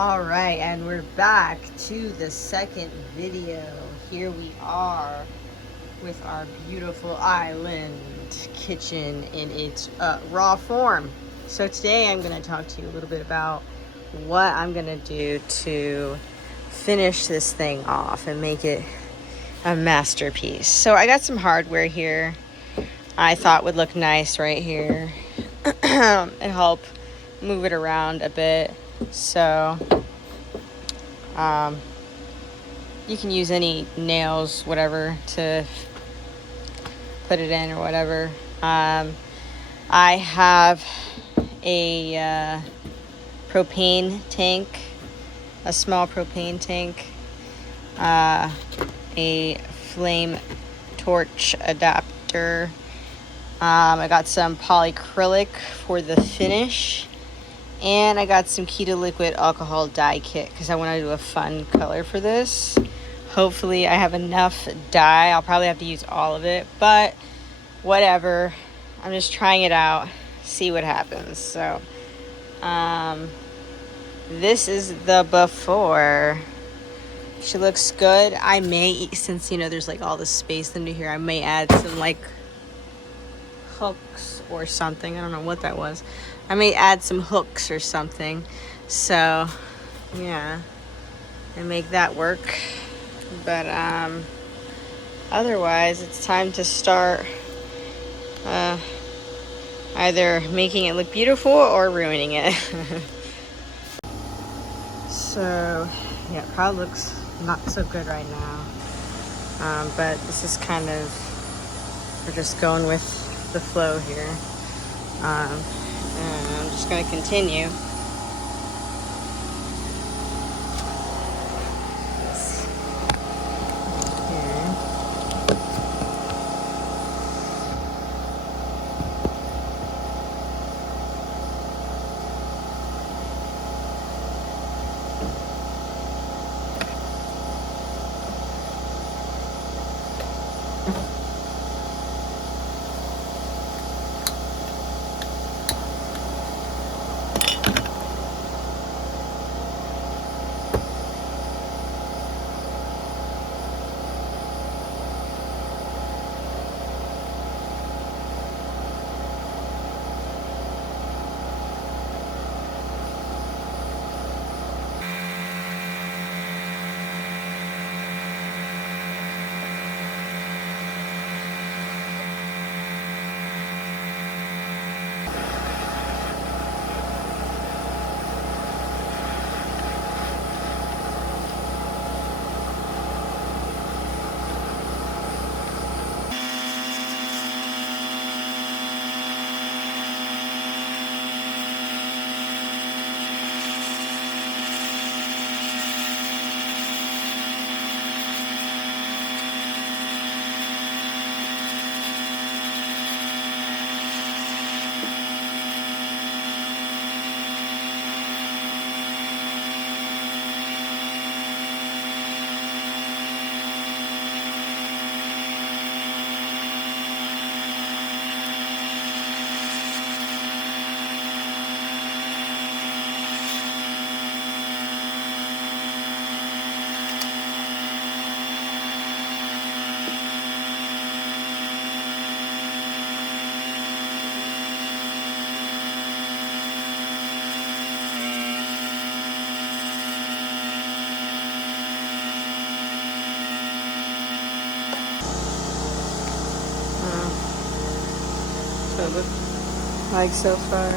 All right, and we're back to the second video. Here we are with our beautiful island kitchen in its raw form. So today I'm going to talk to you a little bit about what I'm going to do to finish this thing off and make it a masterpiece. So I got some hardware here I thought would look nice right here and help move it around a bit. So you can use any nails, whatever, to put it in or whatever. I have a propane tank, a small propane tank, a flame torch adapter. I got some polyacrylic for the finish. And I got some Keto Liquid alcohol dye kit because I want to do a fun color for this. Hopefully I have enough dye. I'll probably have to use all of it, but whatever. I'm just trying it out, see what happens. So, this is the before. She looks good. I may, since there's like all the space under here, I may add some like hooks or something. I don't know what that was. I may add some hooks or something. So yeah, and make that work. But otherwise it's time to start either making it look beautiful or ruining it. So yeah, it probably looks not so good right now, but this is kind of, we're just going with the flow here. And I'm just going to continue. This here. So it looks like so far.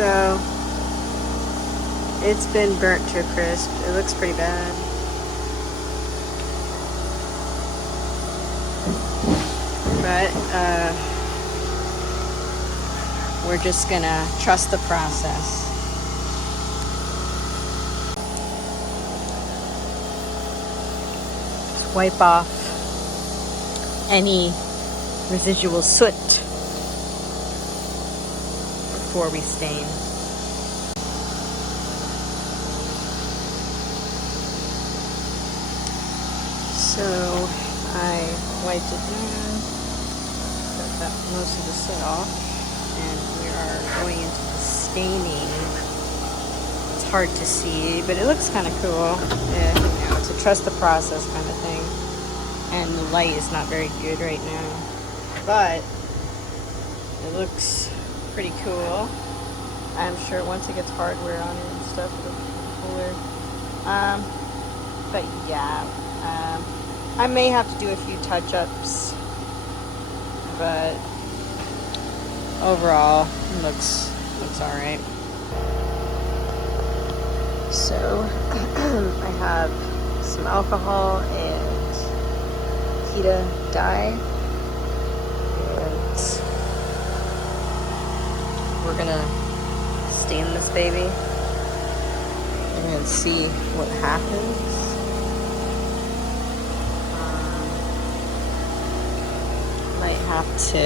So it's been burnt to a crisp. It looks pretty bad. But we're just gonna trust the process. Just wipe off any residual soot before we stain. So I wiped it down, got that most of the soot off, and we are going into the staining. It's hard to see, but it looks kind of cool. Yeah, you know, it's a trust the process kind of thing. And the light is not very good right now, but it looks pretty cool. I'm sure once it gets hardware on it and stuff, it'll be cooler. But yeah, I may have to do a few touch-ups, but overall, it looks all right. So I have some alcohol and PETA dye, and we're gonna stain this baby and see what happens. Might have to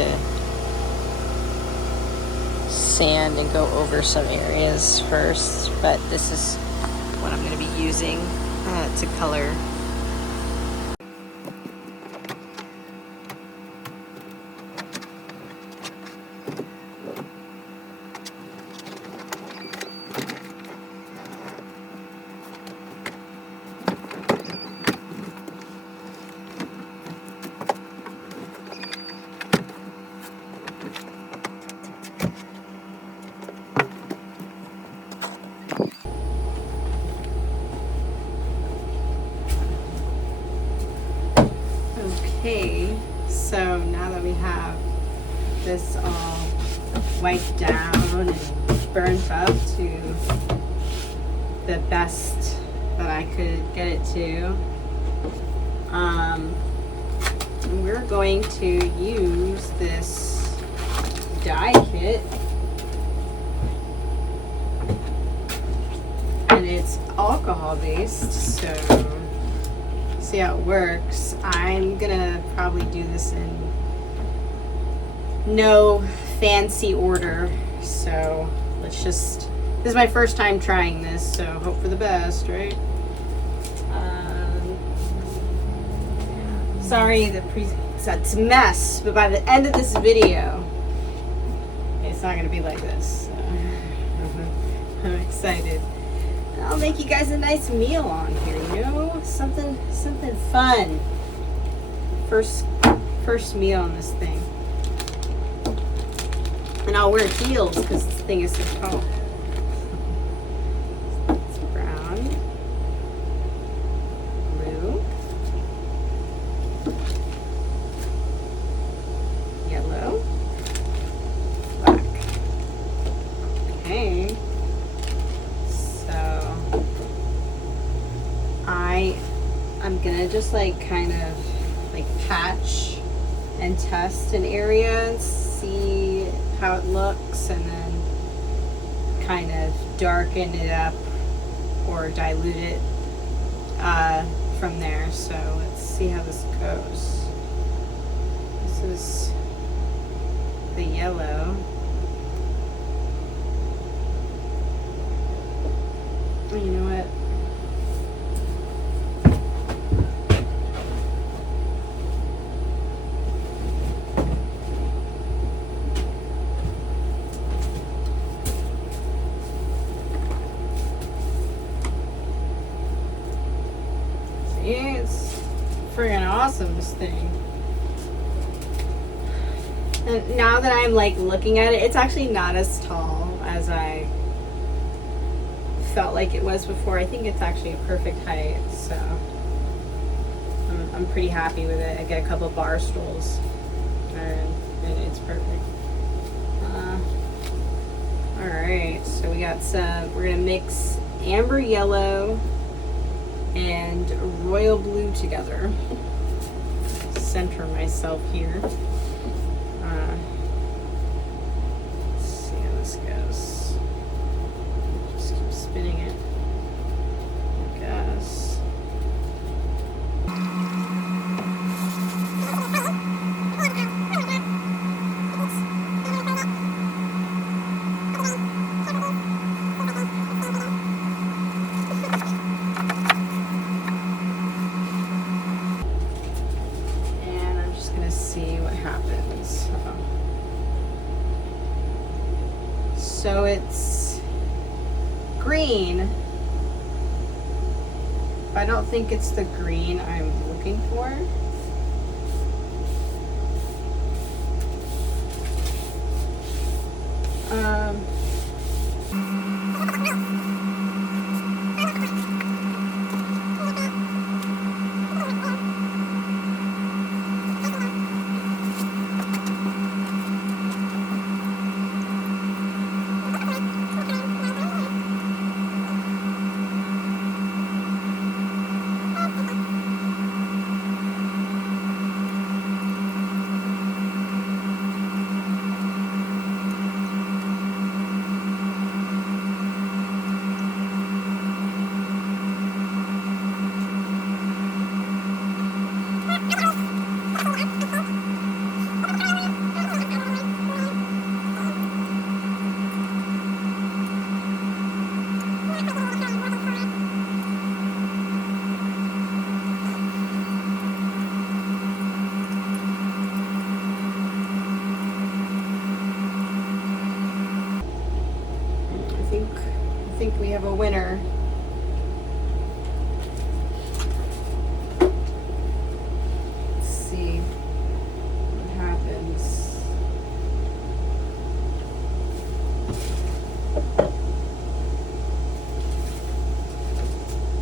sand and go over some areas first, but this is what I'm going to be using to color. Okay, so now that we have this all wiped down and burnt up to the best that I could get it to, we're going to use this dye kit, and it's alcohol based, so see how it works. I'm gonna probably do this in no fancy order, so let's just, this is my first time trying this, so hope for the best, right? Sorry, it's a mess, but by the end of this video, it's not gonna be like this, so I'm excited. I'll make you guys a nice meal on here, you know? Something fun. First meal on this thing. And I'll wear heels because this thing is so tall. It's brown. Blue. Yellow. Black. Okay. I'm gonna just like kind of like patch and test an area and see how it looks, and then kind of darken it up or dilute it from there. So let's see how this goes. This is the yellow. You know what? It's friggin' awesome, this thing. And now that I'm like looking at it, it's actually not as tall as I felt like it was before. I think it's actually a perfect height, so I'm pretty happy with it. I get a couple bar stools and it's perfect. All right, so we got some, we're gonna mix amber yellow and royal blue together. Center myself here. Let's see how this goes. Just keep spinning it, I guess. See what happens. So it's green. I don't think it's the green I'm looking for. I think we have a winner. Let's see what happens.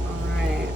All right.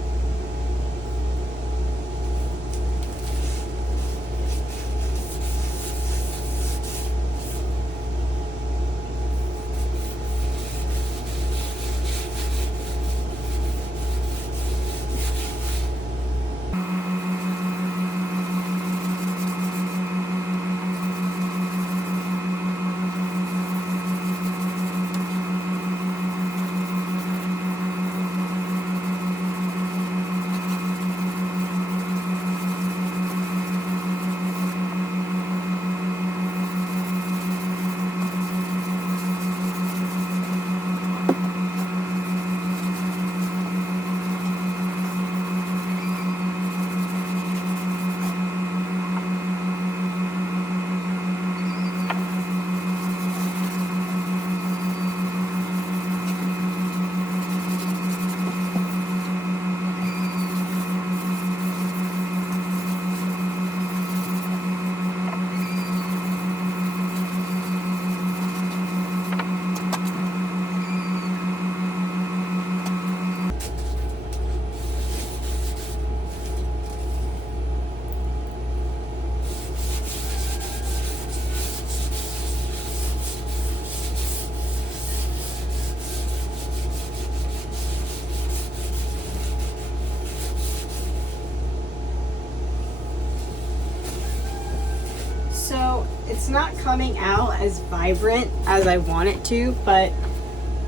So it's not coming out as vibrant as I want it to, but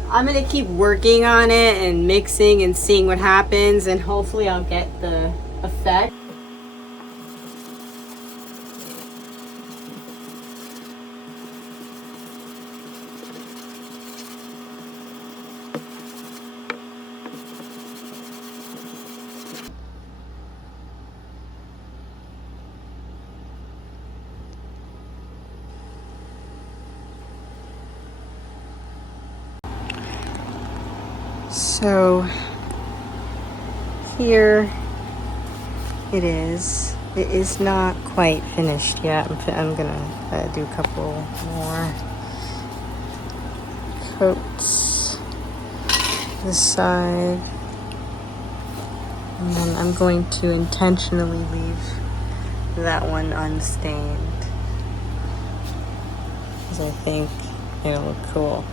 I'm gonna keep working on it and mixing and seeing what happens, and hopefully I'll get the effect. So here it is. It is not quite finished yet. I'm gonna do a couple more coats this side, and then I'm going to intentionally leave that one unstained because I think it'll look cool.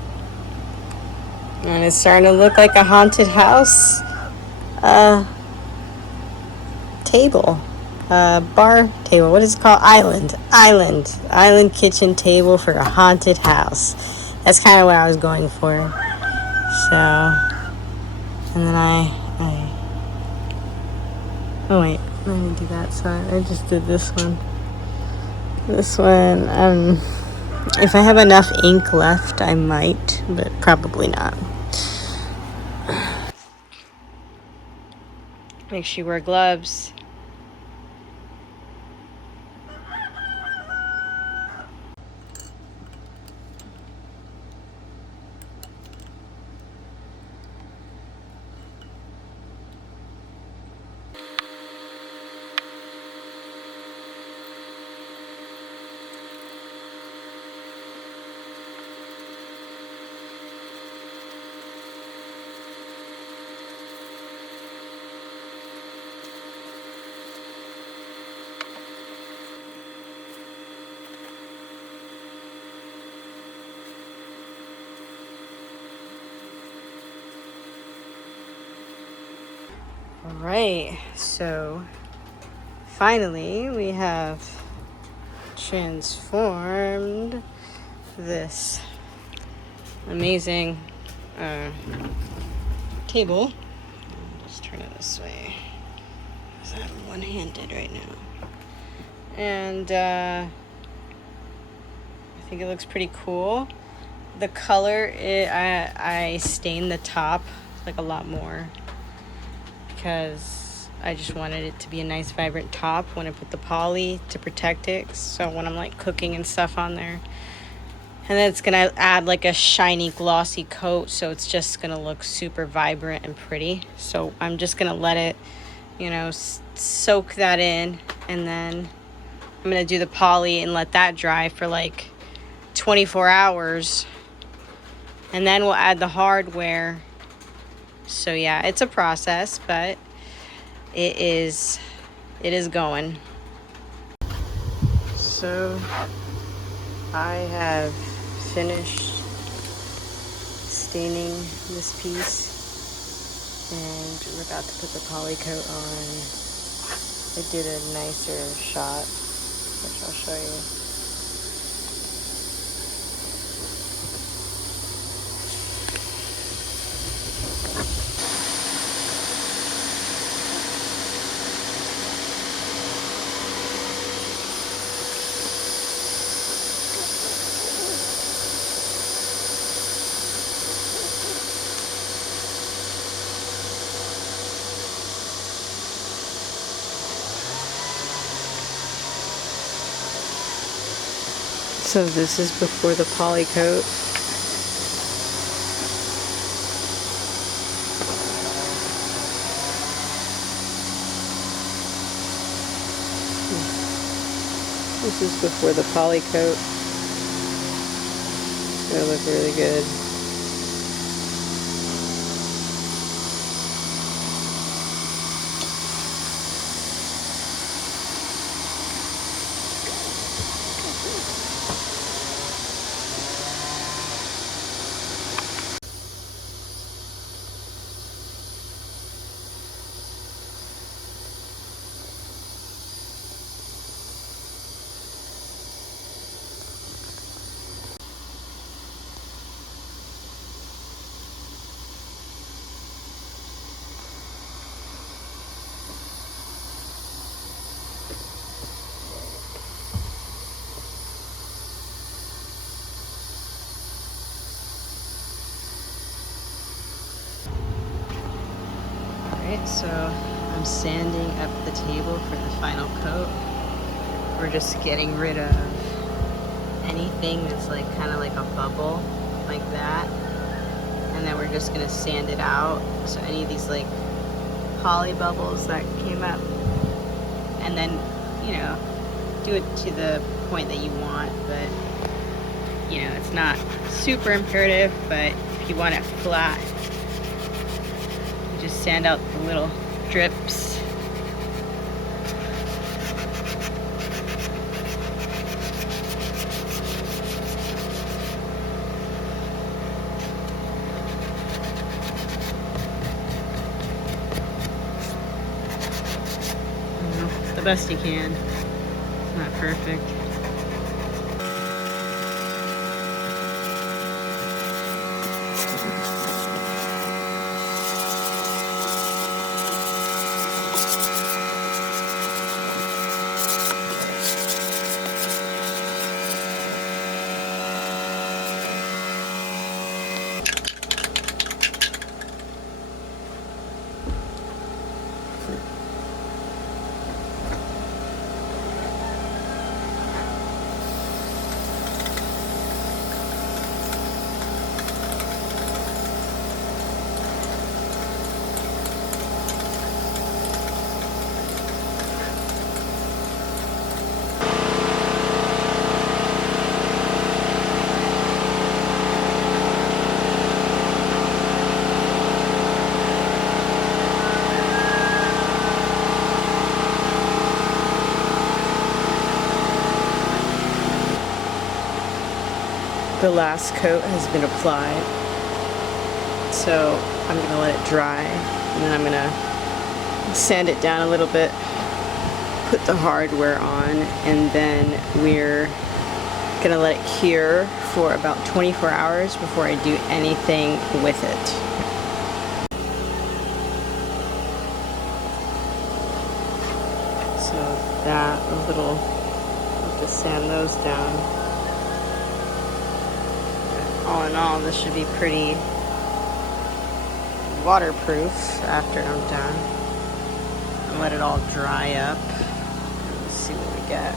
And it's starting to look like a haunted house table. Bar table. What is it called? Island kitchen table for a haunted house. That's kind of what I was going for. So, and then oh wait, I didn't do that side. I just did this one. This one, if I have enough ink left, I might, but probably not. Make sure you wear gloves. All right, so finally we have transformed this amazing table. Just turn it this way because I'm one-handed right now. And I think it looks pretty cool. The color, I stained the top like a lot more because I just wanted it to be a nice vibrant top when I put the poly to protect it. So when I'm like cooking and stuff on there. And then it's gonna add like a shiny glossy coat, so it's just gonna look super vibrant and pretty. So I'm just gonna let it, you know, soak that in, and then I'm gonna do the poly and let that dry for like 24 hours. And then we'll add the hardware. So yeah, it's a process, but it is going. So I have finished staining this piece and we're about to put the poly coat on. I did a nicer shot, which I'll show you. So this is before the poly coat. This is before the poly coat. It's gonna look really good. Alright, so I'm sanding up the table for the final coat. We're just getting rid of anything that's like kind of like a bubble like that, and then we're just gonna sand it out. So any of these like poly bubbles that came up, and then, you know, do it to the point that you want, but you know, it's not super imperative. But if you want it flat, you just sand out the little drips. best he can. It's not perfect. The last coat has been applied, so I'm going to let it dry, and then I'm going to sand it down a little bit, put the hardware on, and then we're going to let it cure for about 24 hours before I do anything with it. So that a little, I'll have to sand those down. All in all, this should be pretty waterproof after I'm done. And let it all dry up. Let's see what we get.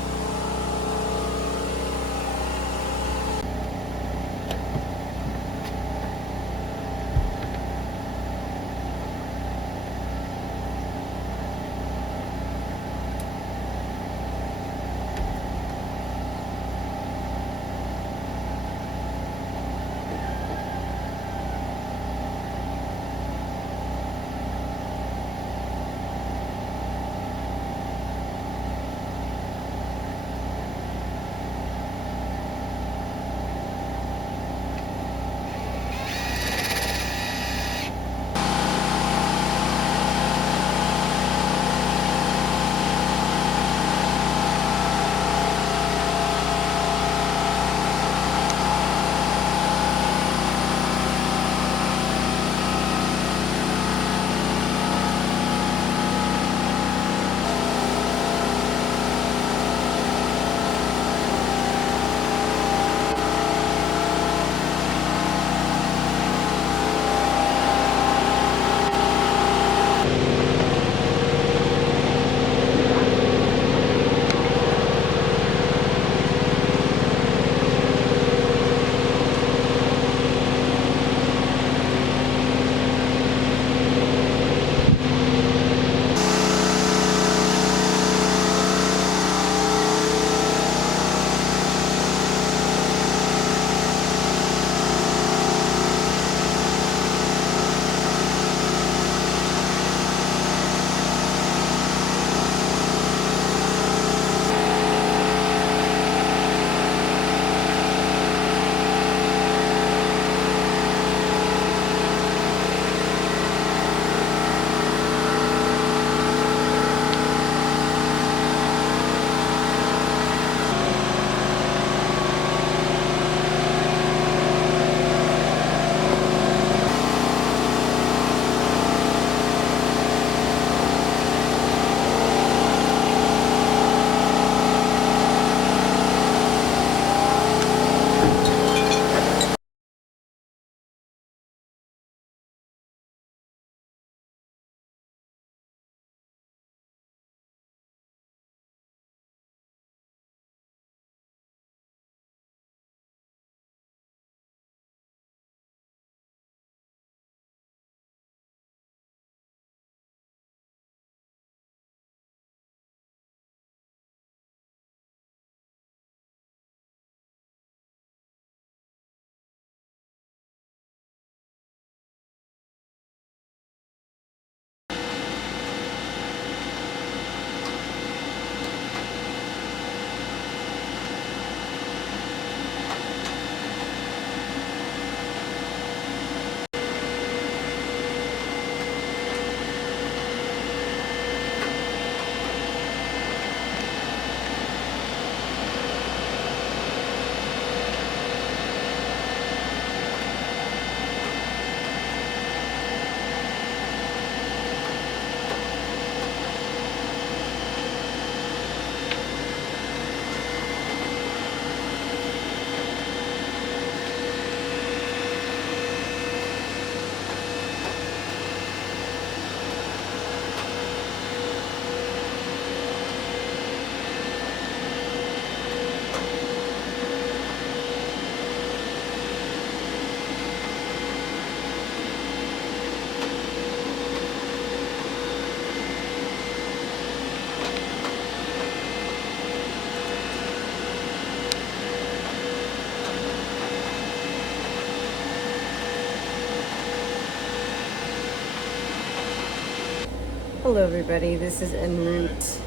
Hello everybody, this is En route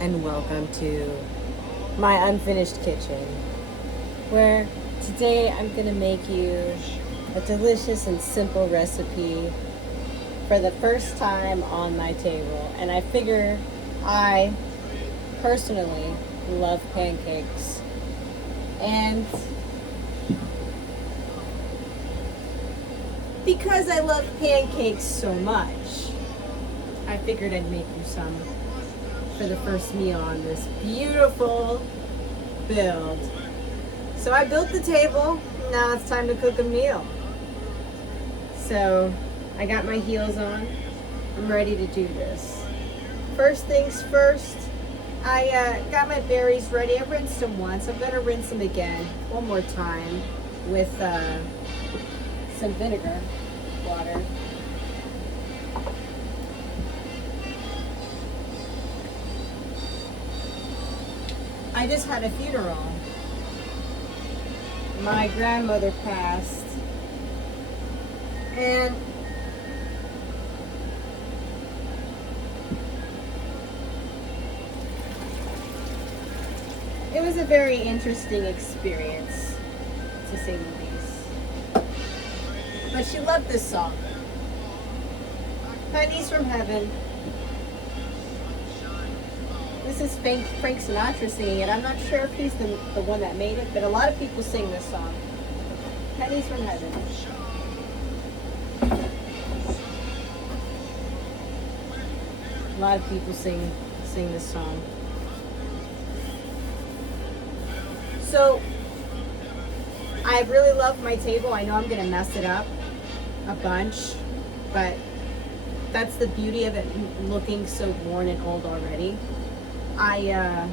and welcome to my unfinished kitchen, where today I'm going to make you a delicious and simple recipe for the first time on my table. And I figure I personally love pancakes, and because I love pancakes so much, I figured I'd make you some for the first meal on this beautiful build. So I built the table, now it's time to cook a meal. So I got my heels on, I'm ready to do this. First things first, I got my berries ready. I rinsed them once, I'm gonna rinse them again one more time with some vinegar, water. I just had a funeral. My grandmother passed, and it was a very interesting experience, to say the least. But she loved this song, Honey's from Heaven. This is Frank Sinatra singing it. I'm not sure if he's the one that made it, but a lot of people sing this song. Pennies from Heaven. A lot of people sing this song. So, I really love my table. I know I'm going to mess it up a bunch, but that's the beauty of it looking so worn and old already. I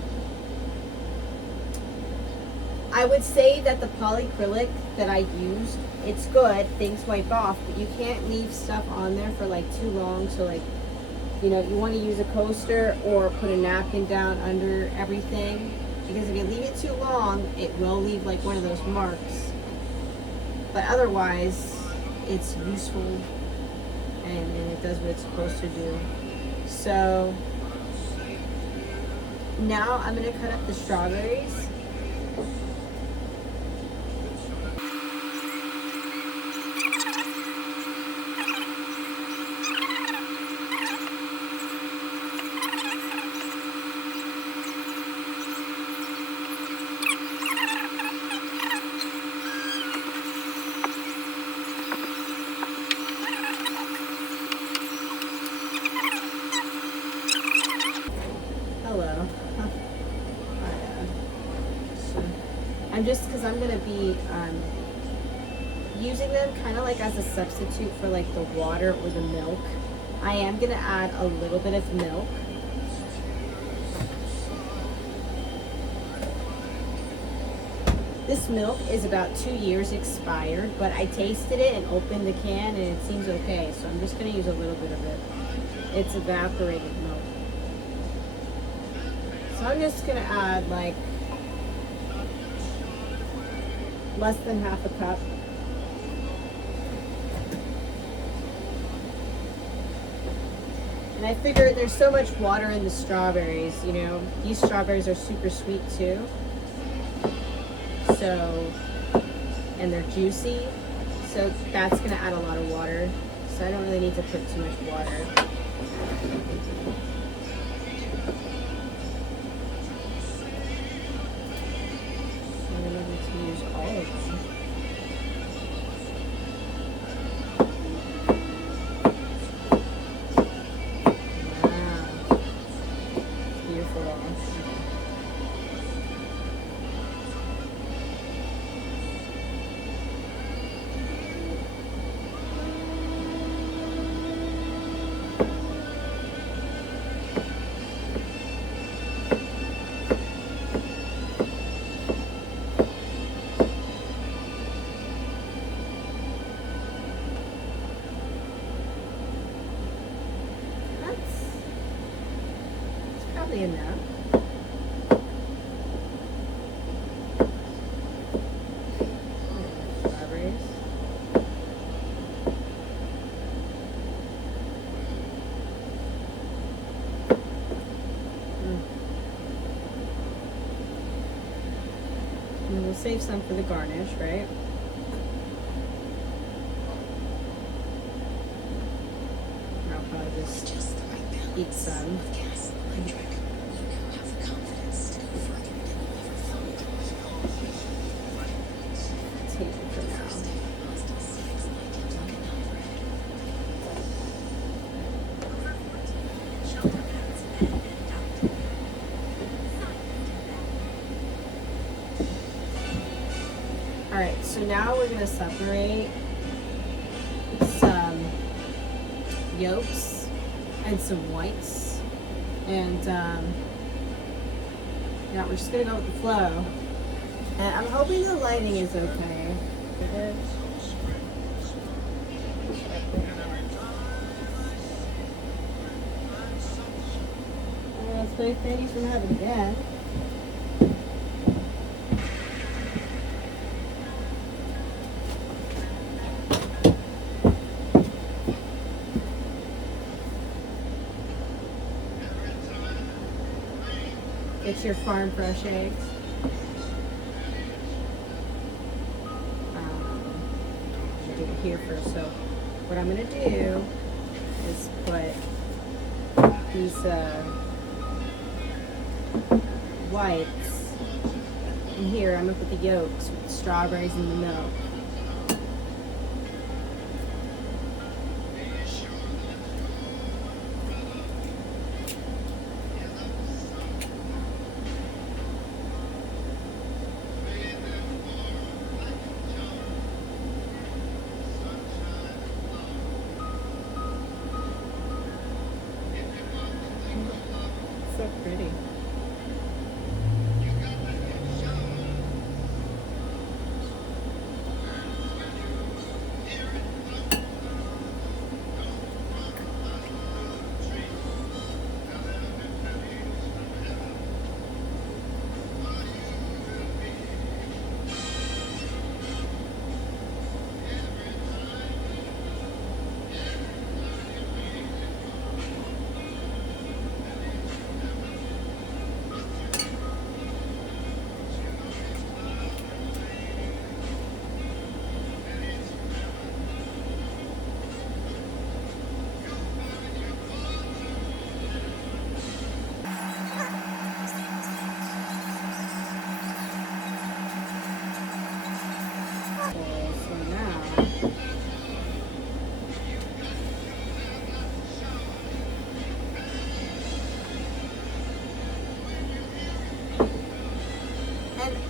would say that the polyacrylic that I used, it's good, things wipe off, but you can't leave stuff on there for like too long. So like, you know, you want to use a coaster or put a napkin down under everything, because if you leave it too long, it will leave like one of those marks. But otherwise, it's useful and it does what it's supposed to do. So now I'm going to cut up the strawberries. Hello. Because I'm going to be using them kind of like as a substitute for like the water or the milk. I am going to add a little bit of milk. This milk is about 2 years expired, but I tasted it and opened the can and it seems okay. So I'm just going to use a little bit of it. It's evaporated milk. So I'm just going to add like less than half a cup. And I figure there's so much water in the strawberries, you know, these strawberries are super sweet too. So, and they're juicy. So that's gonna add a lot of water. So I don't really need to put too much water. And we'll save some for the garnish, right? I'll probably just eat some. Take it for now. All right, so now we're gonna separate some yolks and some whites, and yeah, we're just gonna go with the flow. And I'm hoping the lighting is okay. It is. Let's play things from heaven again. Get your farm fresh eggs. Do it here first. So what I'm gonna do is put these whites in here. I'm gonna put the yolks with the strawberries and the milk. So pretty.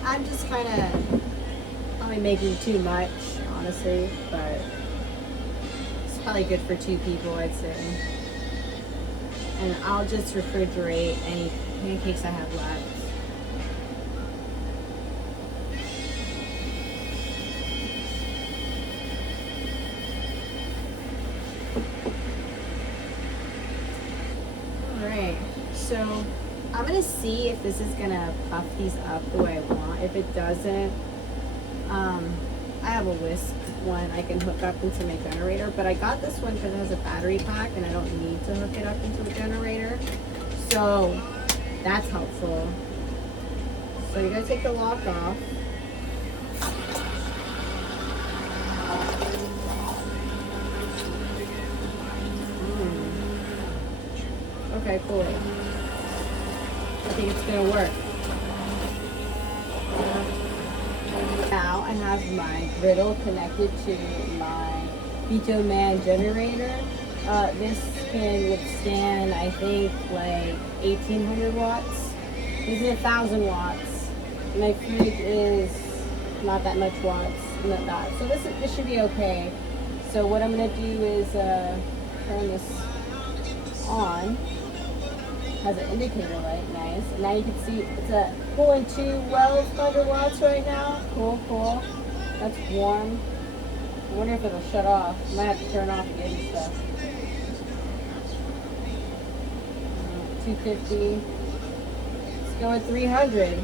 I'm just kind of probably making too much, honestly, but it's probably good for 2 people, I'd say. And I'll just refrigerate any pancakes I have left. Alright, so I'm gonna see if this is gonna puff these up the way I want. If it doesn't, I have a whisk one I can hook up into my generator, but I got this one because it has a battery pack and I don't need to hook it up into a generator. So that's helpful. So you're gonna take the lock off. Okay, cool. I think it's gonna work. Now I have my griddle connected to my Vitoman generator. This can withstand, I think, like 1800 watts. This is 1000 watts. My fridge is not that much watts, not that. So this should be okay. So what I'm gonna do is turn this on. Has an indicator light, nice. And now you can see it's pulling 1200 watts right now. Cool. That's warm. I wonder if it'll shut off. I might have to turn off the other stuff. 250. Let's go with 300.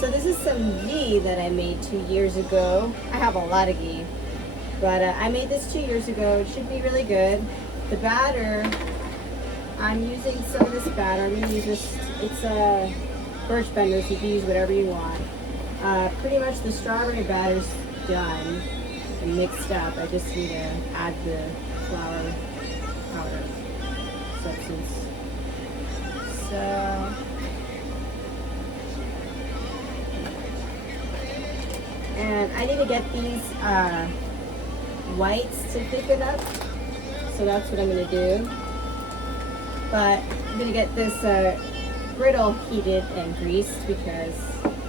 So this is some ghee that I made 2 years ago. I have a lot of ghee, but I made this 2 years ago. It should be really good. The batter, I'm using some of this batter. I'm going to use this, it's a birch bender, so you can use whatever you want. Pretty much the strawberry batter's done and mixed up. I just need to add the flour powder substance. So and I need to get these whites to thicken up. So that's what I'm going to do. But I'm going to get this griddle heated and greased because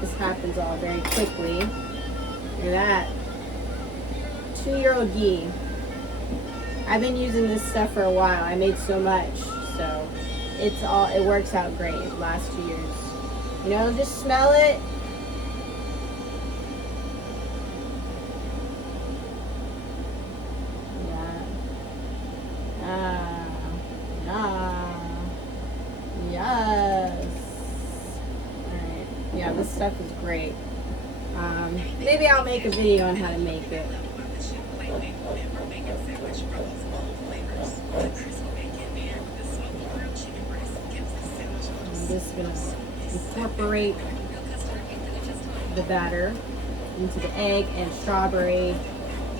this happens all very quickly. Look at that. 2-year-old ghee. I've been using this stuff for a while. I made so much, so it works out great the last 2 years. You know, just smell it. Yes. Alright. Yeah, this stuff is great. Maybe I'll make a video on how to make it. I'm just going to incorporate the batter into the egg and strawberry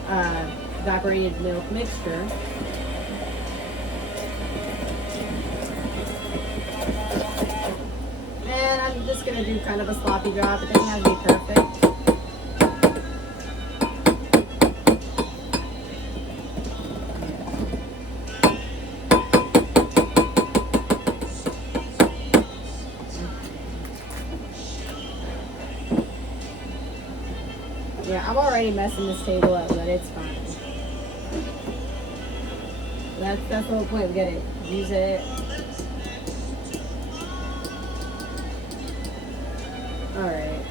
evaporated milk mixture. And I'm just going to do kind of a sloppy job. It doesn't have to be perfect. Yeah, I'm already messing this table up, but it's fine. That's the whole point. We gotta use it. Alright.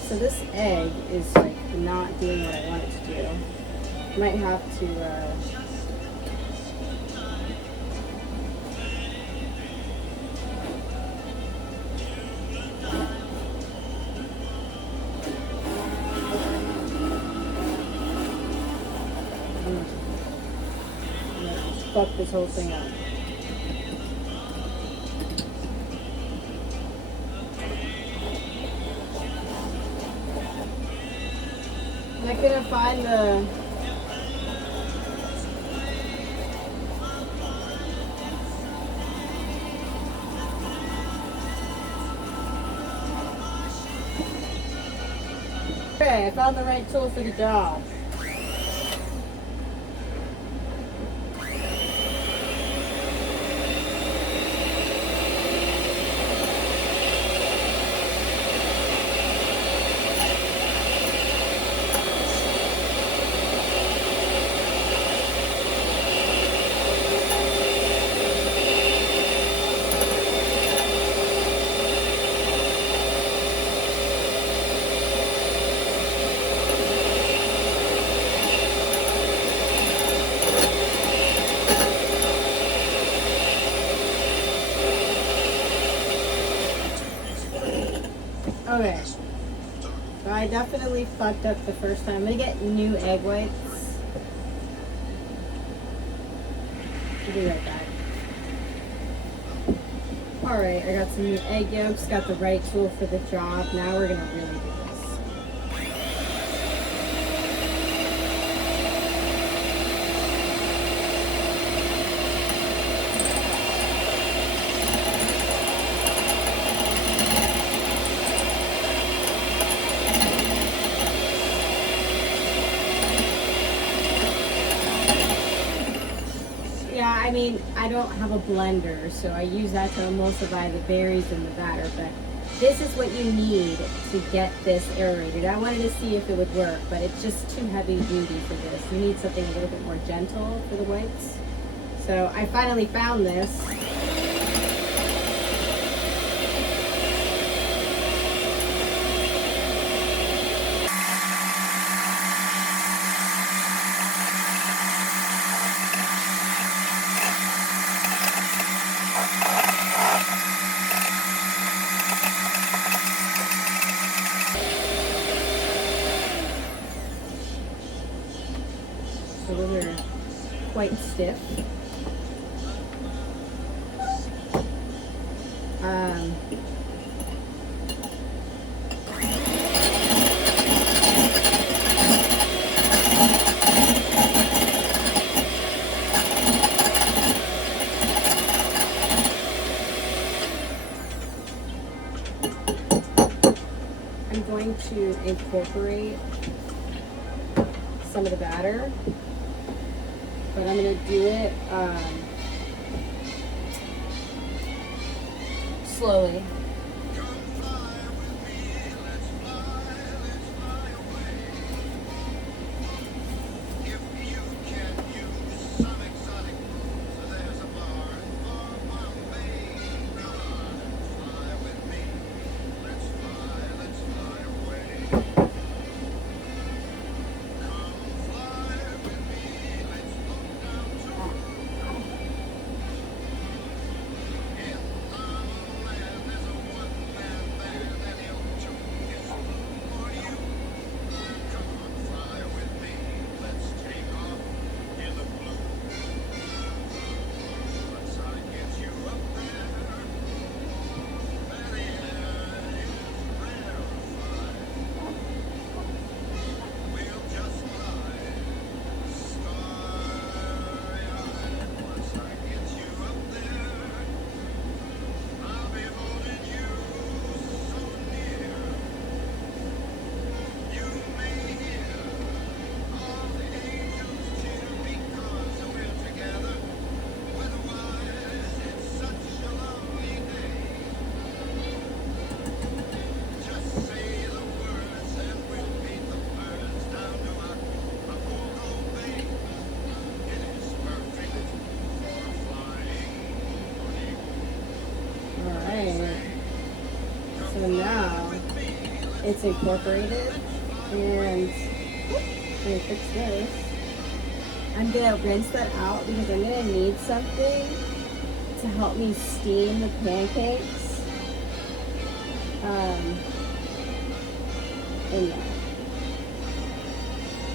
So this egg is like not doing what I want it to do. Might have to fuck this whole thing up. I couldn't find the okay, I found the right tool for the job. Okay, so I definitely fucked up the first time. I'm gonna get new egg whites. I'll be right back. Alright, I got some new egg yolks, got the right tool for the job. Now we're gonna really do this. Yeah, I mean, I don't have a blender, so I use that to emulsify the berries in the batter, but this is what you need to get this aerated. I wanted to see if it would work, but it's just too heavy duty for this. You need something a little bit more gentle for the whites. So I finally found this. So those are quite stiff. I'm going to incorporate some of the batter, but I'm going to do it slowly. So now it's incorporated, and I'm gonna fix this. I'm gonna rinse that out because I'm gonna need something to help me steam the pancakes in there.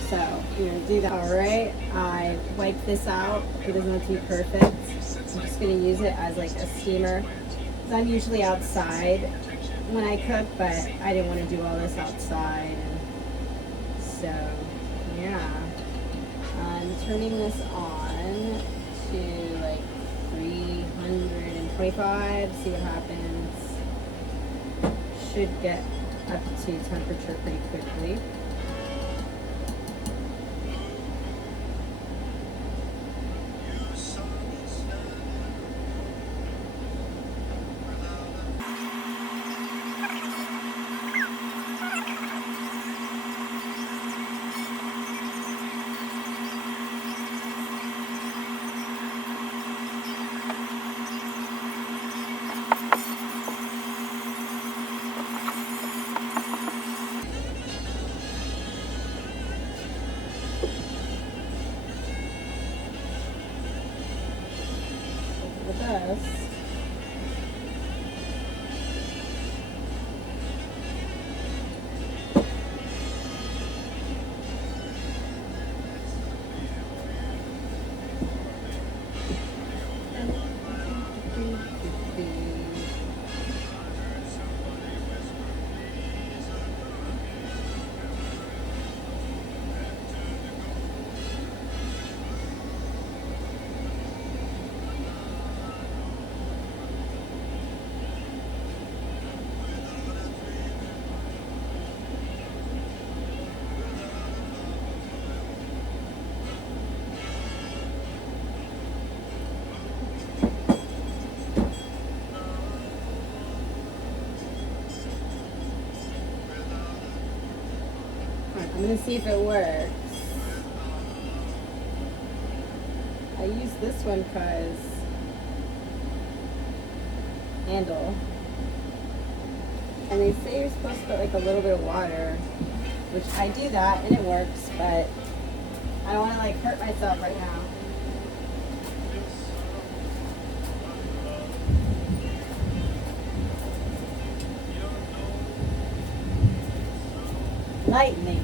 So I'm gonna do that. All right, I wiped this out. It doesn't have to be perfect. I'm just gonna use it as like a steamer. I'm usually outside when I cook, but I didn't want to do all this outside, and so yeah, I'm turning this on to like 325, see what happens. Should get up to temperature pretty quickly. The best. I'm gonna see if it works. I use this one because handle, and they say you're supposed to put like a little bit of water, which I do that and it works, but I don't want to like hurt myself right now. Lightning.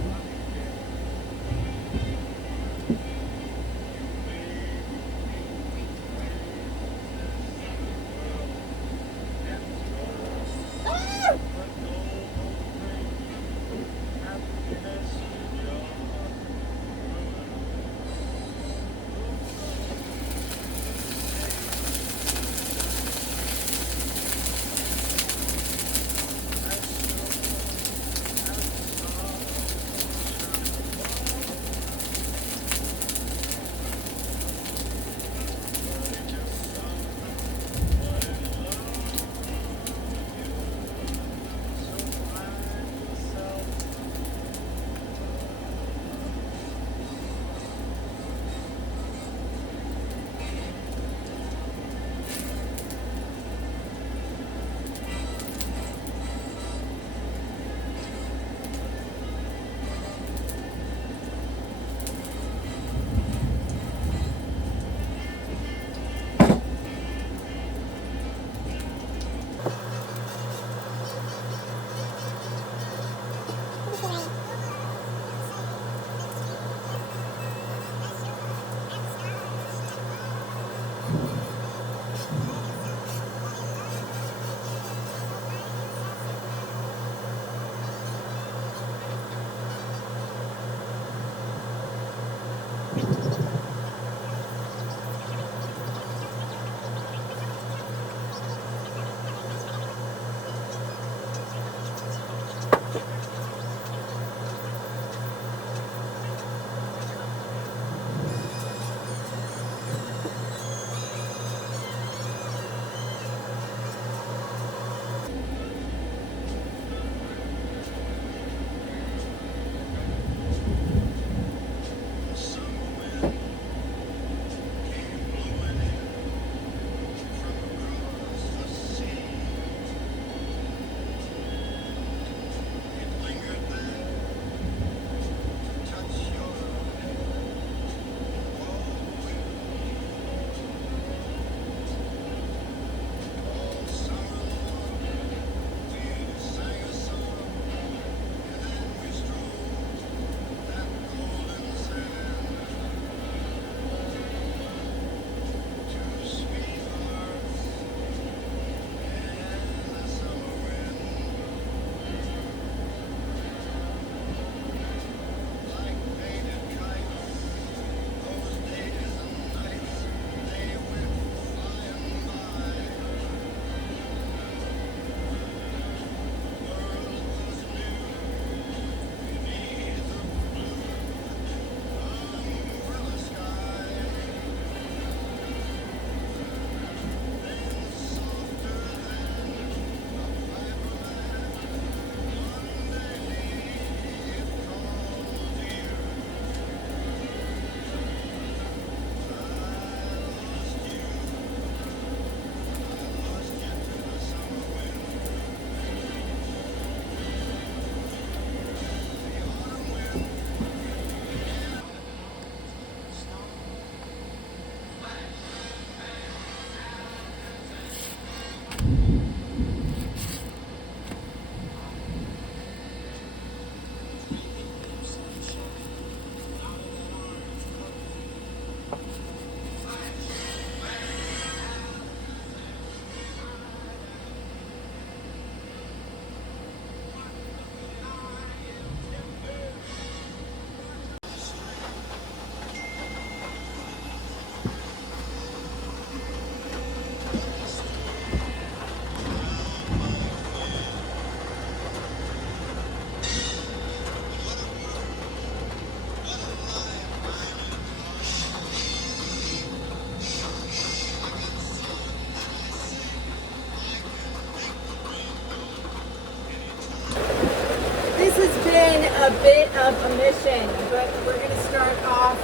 bit of a mission, but we're going to start off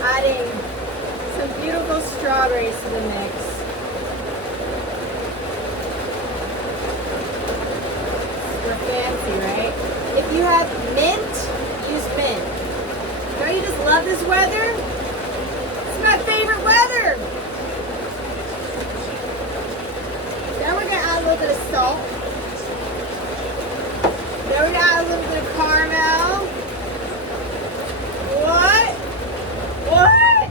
adding some beautiful strawberries to the mix. We're fancy, right? If you have mint, use mint. Don't you just love this weather? It's my favorite weather. Then we're going to add a little bit of salt. Then we're going to add a little bit of caramel. What? What?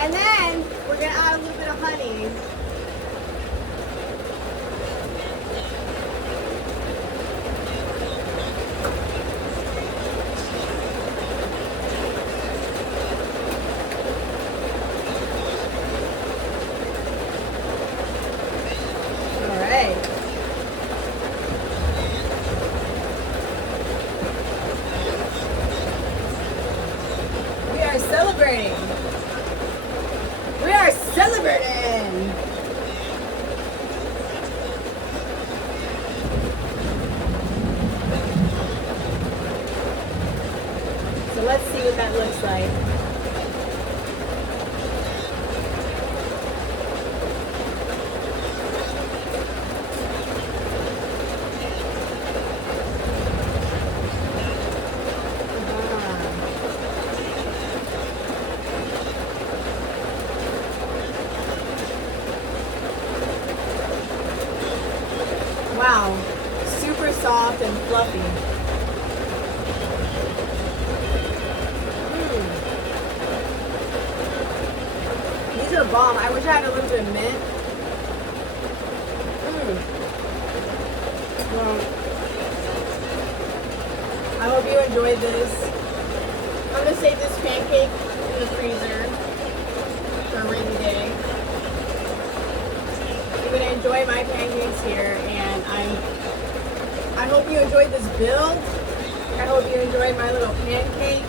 And then we're going to add a little bit of honey. Celebrating. We are celebrating. So let's see what that looks like. Wow, super soft and fluffy. These are bomb. I wish I had a little bit of mint. Well, I hope you enjoyed this. I'm going to save this pancake in the freezer for a rainy day. I'm going to enjoy my pancakes here, and I hope you enjoyed this build. I hope you enjoyed my little pancake.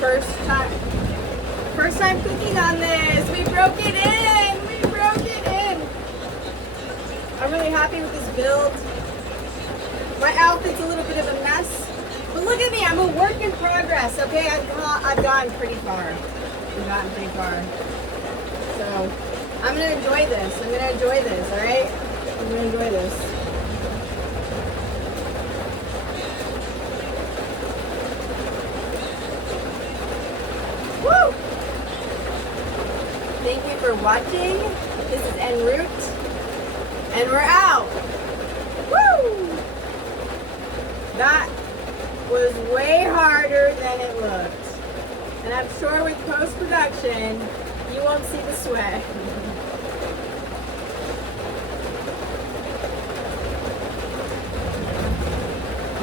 First time cooking on this. We broke it in. We broke it in. I'm really happy with this build. My outfit's a little bit of a mess, but look at me. I'm a work in progress. Okay, I've gotten pretty far. I've gotten pretty far. So I'm gonna enjoy this. I'm gonna enjoy this. All right. I'm gonna enjoy this. Woo! Thank you for watching. This is En Route, and we're out. Woo! That was way harder than it looked. And I'm sure with post-production, you won't see the sweat.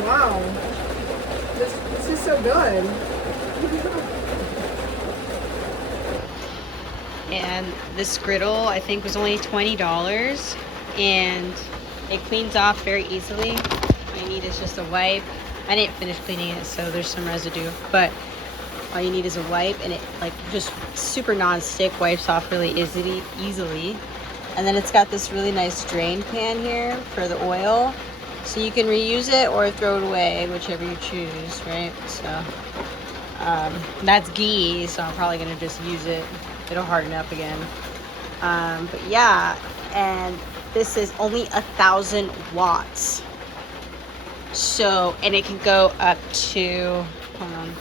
Wow. This is so good. And this griddle, I think, was only $20, and it cleans off very easily. All you need is just a wipe. I didn't finish cleaning it, so there's some residue, but all you need is a wipe, and it like just super non-stick, wipes off really easily. And then it's got this really nice drain pan here for the oil, so you can reuse it or throw it away, whichever you choose, right? So that's ghee, so I'm probably gonna just use it. It'll harden up again. But yeah, and this is only 1,000 watts. So, and it can go up to, hold on.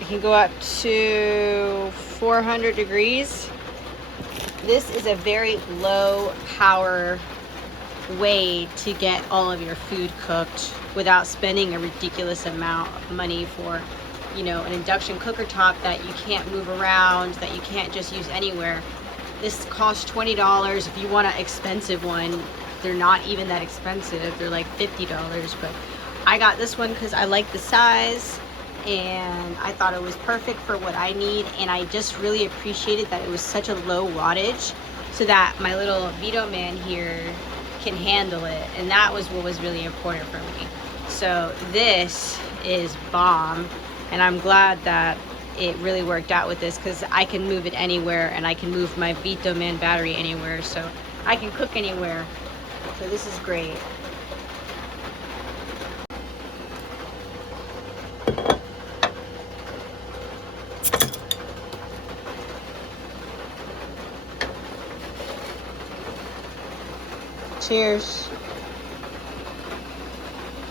It can go up to 400 degrees. This is a very low power way to get all of your food cooked without spending a ridiculous amount of money for, you know, an induction cooker top that you can't move around, that you can't just use anywhere. This costs $20. If you want an expensive one, they're not even that expensive. They're like $50, but I got this one because I like the size and I thought it was perfect for what I need, and I just really appreciated that it was such a low wattage so that my little Vitoman here can handle it, and that was what was really important for me. So this is bomb, and I'm glad that it really worked out with this because I can move it anywhere, and I can move my Vitoman battery anywhere, so I can cook anywhere. So this is great. Cheers.